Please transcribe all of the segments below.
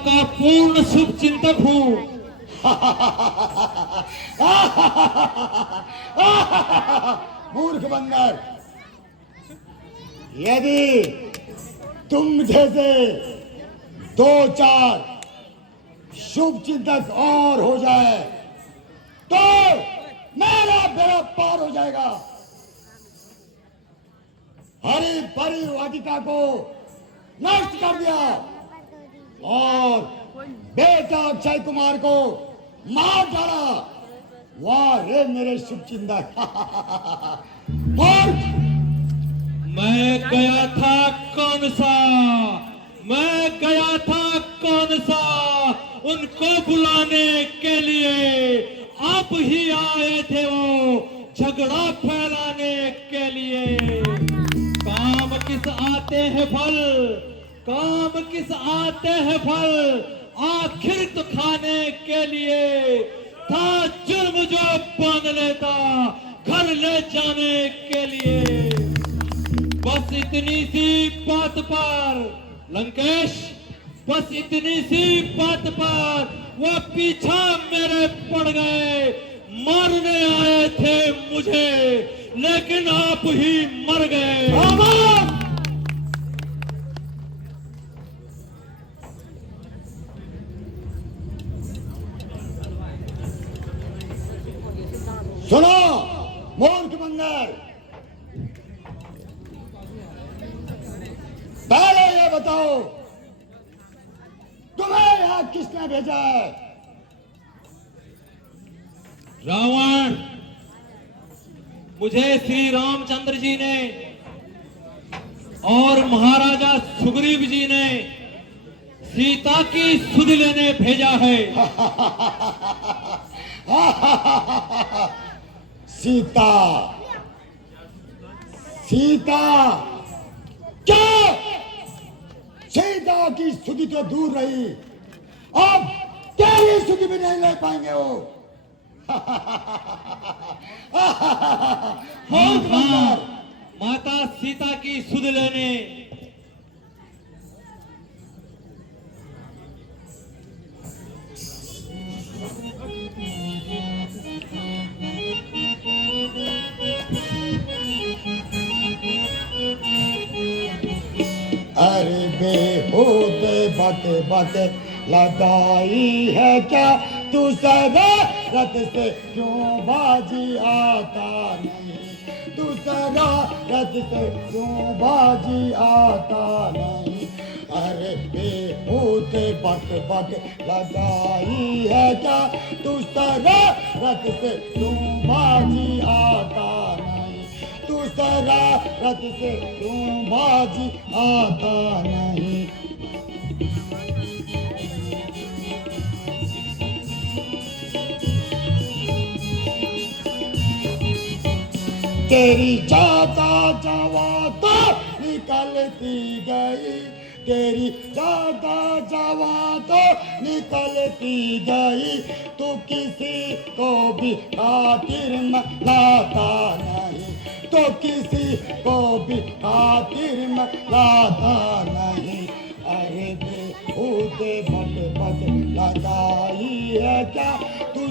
का पूर्ण शुभ चिंतक हूँ। मूर्ख बंदर, यदि तुम जैसे दो चार शुभ चिंतक और हो जाए तो मेरा बेड़ा पार हो जाएगा। हरी भरी वाटिका को नष्ट कर दिया और बेटा अक्षय कुमार को मार डाला। वाह रे मेरे शुभ चिंतक। मूर्ख, मैं गया था कौन सा, मैं गया था कौन सा उनको बुलाने के लिए, आप ही आए थे वो झगड़ा फैलाने के लिए। काम किस आते हैं फल, काम किस आते हैं फल, आखिर तो खाने के लिए था जुर्म जो बांध लेता घर ले जाने के लिए। बस इतनी सी बात पर लंकेश, बस इतनी सी बात पर वो पीछा मेरे पड़ गए। मारने आए थे मुझे लेकिन आप ही मर गए। सुनो मूर्ख बंदर, पहले ये बताओ तुम्हें यहां किसने भेजा है? रावण, मुझे श्री रामचंद्र जी ने और महाराजा सुग्रीव जी ने सीता की सुध लेने भेजा है। सीता, सीता क्या? सीता की सुधि तो दूर रही, अब तेरी सुधि भी नहीं ले पाएंगे वो। हाँ, माता सीता की सुध लेने अरे बेहूदे बातें बातें लगाई है क्या तू? सदा रथ से क्यों बाजी आता नहीं? तू सदा रथ से क्यों बाजी आता नहीं? अरे बेहूदे बातें बातें लगाई है क्या तू? सदा रथ से क्यों बाजी आता नहीं? तू सदा रथ से क्यों बाजी आता नहीं? तेरी जाता जावा तो निकलती गई, तेरी जाता जावा तो निकलती गई। तू किसी को भी खातिर में लाता नहीं, तो किसी को भी खातिर में लाता नहीं। अरे बेहूदे बट बट लगाई है क्या तू?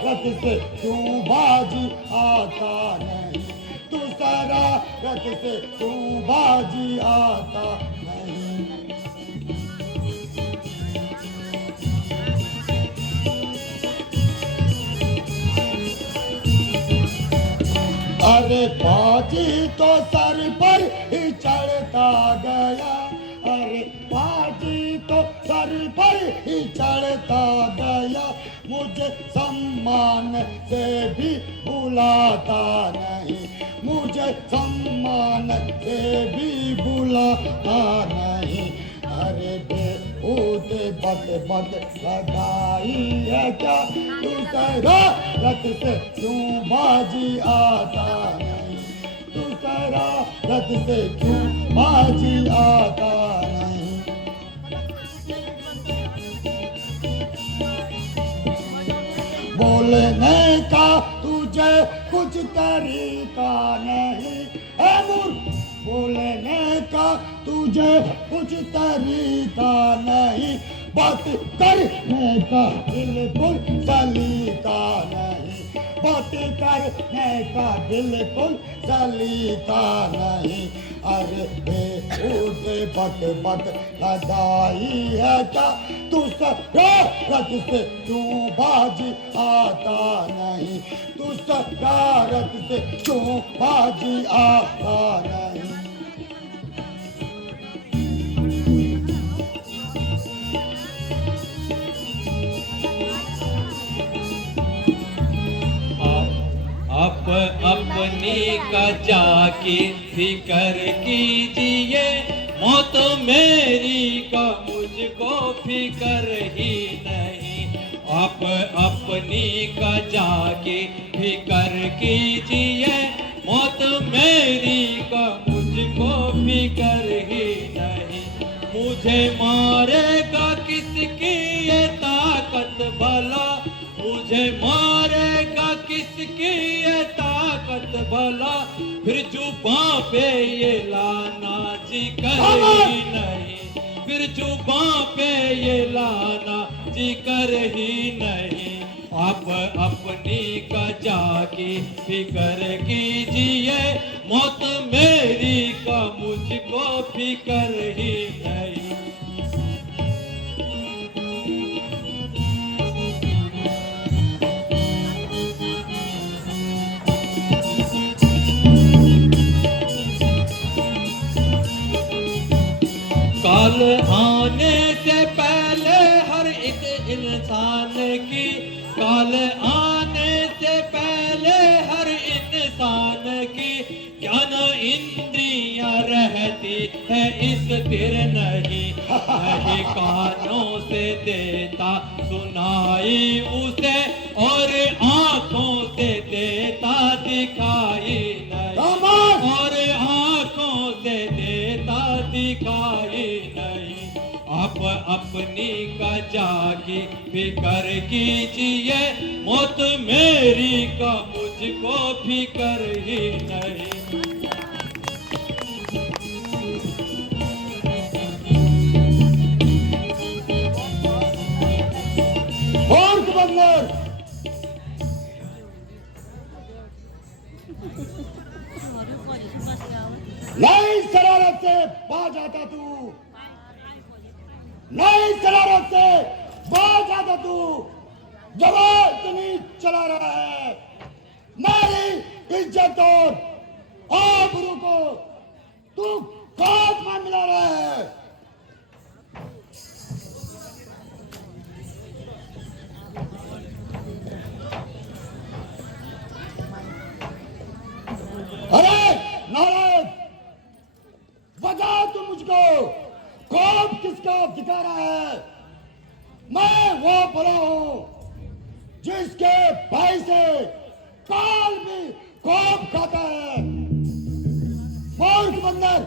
रथ से क्यों बाजी आता नहीं? तू सारा रथ से क्यों बाजी आता नहीं? अरे बाजी तो सर पर ही चढ़ता गया, अरे बाजी तो सर पर ही चढ़ता गया। मुझे सम्मान से भी बुलाता नहीं, मुझे सम्मान से भी बुलाता नहीं। अरे बेहूदे बट बट लगाई है क्या तू? सदा रथ से क्यों बाजी आता नहीं? तू सदा रथ से क्यों बाजी आता नहीं? बोलने का तुझे कुछ तरीका नहीं है मूर्ख, बोलने का तुझे कुछ तरीका नहीं। बात करने का बिल्कुल सलीका नहीं, बात करने का बिल्कुल सलीका नहीं। अरे बेहूदे बक बक लगाई है क्या तू शरारत से क्यों बाजी आता नहीं, तू शरारत से क्यों बाजी आता नहीं। आप अपनी का जाके फिक्र कीजिए, मौत मेरी का मुझको फिक्र ही नहीं। आप अपनी का जाके फिक्र कीजिए, मौत मेरी का मुझको फिक्र ही नहीं। मुझे मारेगा किसकी ये ताकत भला, मुझे मारेगा किसकी ये ताकत भला, फिर जुबां पे ये लाना जिक्र ही नहीं, फिर जुबां पे ये लाना जिक्र ही नहीं। आप अपनी का जाके फिक्र कीजिए, मौत मेरी का मुझको फिक्र ही नहीं। काल आने से पहले हर एक इंसान की, काल आने से पहले हर इंसान की ज्ञान इंद्रियां रहती है स्थिर नहीं, नहीं कानों से देता सुनाई उसे और आंखों से देता दिखाई नहीं, और आंखों से देता दिखाई नहीं। आप अपनी का जाके फिक्र कीजिए, मौत मेरी का मुझको फिक्र ही नहीं। और गवर्नर नई शरारत से बाज आता तू, नई शरारत से बाज आता तू, जवान इतनी चला रहा है, मेरी इज्जत और आबरू को तू खाक में मिला रहा है। अरे नारायण, बता तू मुझको खौफ किसका दिखा रहा है। मैं वो भला हूं जिसके भाई से काल भी खौफ खाता है। मूर्ख बंदर,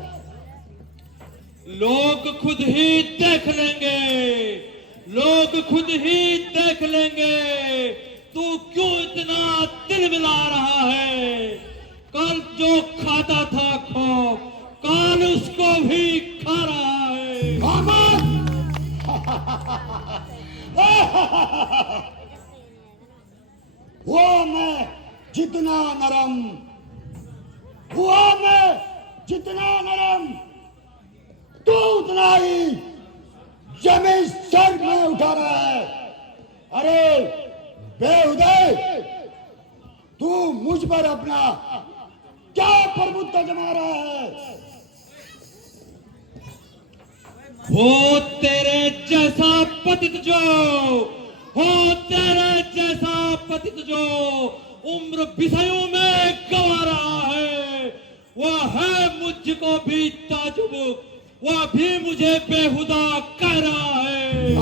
लोग खुद ही देख लेंगे, लोग खुद ही देख लेंगे तू क्यों इतना दिल मिला रहा है। कल जो खाता था खौफ, काल उसको भी खा रहा है। वो मैं जितना नरम, हुआ मैं जितना नरम, तू उतना ही जमीन सर में उठा रहा है। अरे बेहुदे, तू मुझ पर अपना क्या प्रभुत्व जमा रहा है। हो तेरे जैसा पतित जो, हो तेरे जैसा पतित जो उम्र विषयों में गवा रहा है, वह है मुझको भी ताजुब, वह भी मुझे बेहुदा कह रहा है।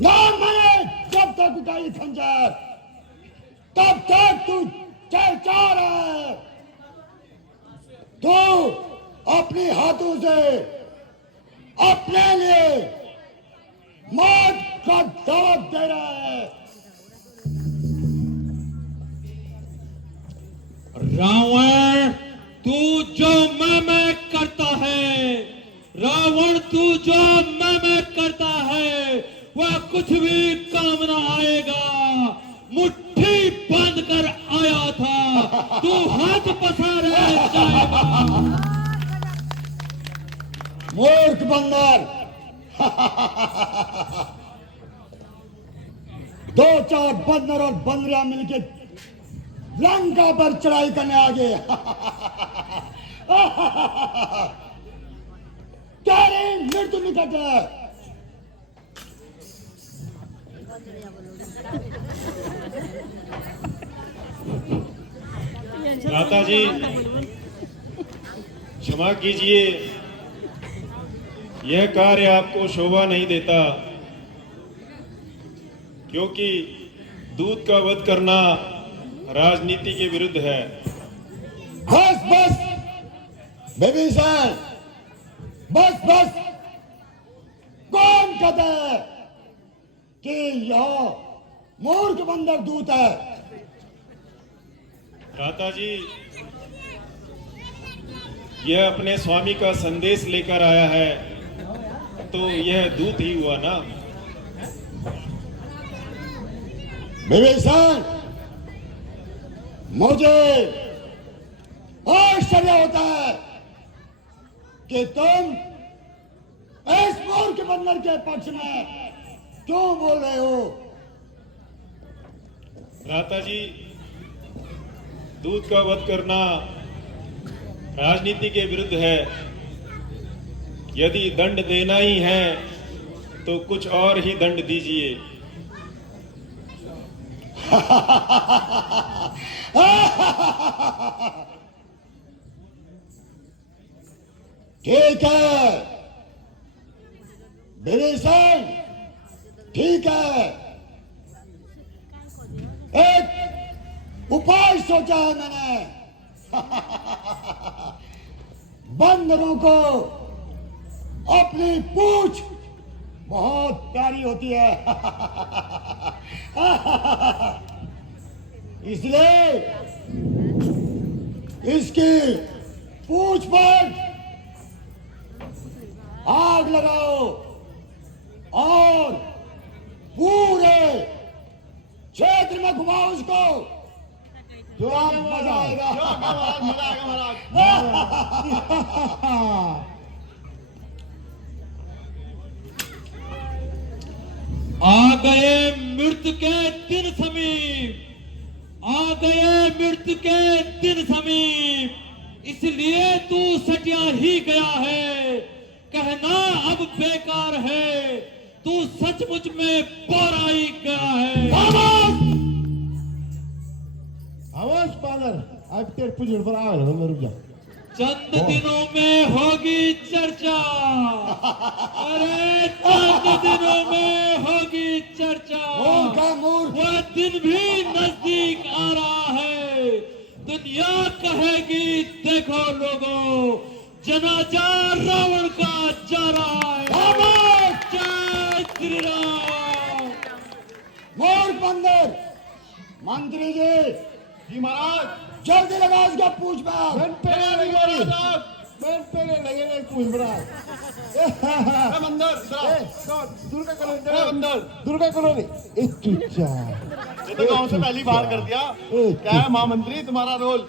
नाम मैंने जब तक उठाई खंजर, तब तक तू चर्चा रहा है। तू अपने हाथों से अपने लिए मौत का दावत दे रहा है। रावण, तू जो मैं करता है, रावण तू जो मैं करता है वह कुछ भी काम ना आएगा। मुट्ठी बांध कर आया था तू हाथ पसारे जाएगा। मूर्ख बंदर। दो चार बंदर और बंदरिया मिलके लंका पर चढ़ाई करने आ गए। क्या रे मृत्यु निकट है। भ्राता जी क्षमा कीजिए, यह कार्य आपको शोभा नहीं देता, क्योंकि दूत का वध करना राजनीति के विरुद्ध है। बस बस विभीषण, बस बस। कौन कहता है कि यह मूर्ख बंदर दूत है। भ्राता जी यह अपने स्वामी का संदेश लेकर आया है, तो यह दूत ही हुआ ना। विभीषण, मुझे आश्चर्य होता है कि तुम इस मूर्ख बंदर के पक्ष में क्यों बोल रहे हो। भ्राता जी दूत का वध करना राजनीति के विरुद्ध है। यदि दंड देना ही है तो कुछ और ही दंड दीजिए। ठीक है विभीषण, ठीक है। एक उपाय सोचा है मैंने। बंदरों को अपनी पूंछ बहुत प्यारी होती है। इसलिए इसकी पूंछ पर आग लगाओ और पूरे क्षेत्र में घुमाओ उसको। जो आप मजा आएगा। आ गए मृत्यु के दिन समीप, आ गए मृत्यु के दिन समीप, इसलिए तू सटिया ही गया है। कहना अब बेकार है, तू सचमुच में पौराई गया है। आवाज पागल अब तेरे पुजड़ पर आ रहा है। रुक जा, चंद दिनों में होगी चर्चा। अरे चंद दिनों में होगी चर्चा। वह दिन भी नजदीक आ रहा है। दुनिया कहेगी देखो लोगों, जनाजा रावण का जा रहा है। जय श्री राम। मोर बंदर, मंत्री जी महाराज जल्दी लगा उसका पूछ पर। मन पे लगेगा पूछ बड़ा। Durga colony, Durga colony. ये तो गांव से पहली बार कर दिया। क्या है महामंत्री तुम्हारा रोल?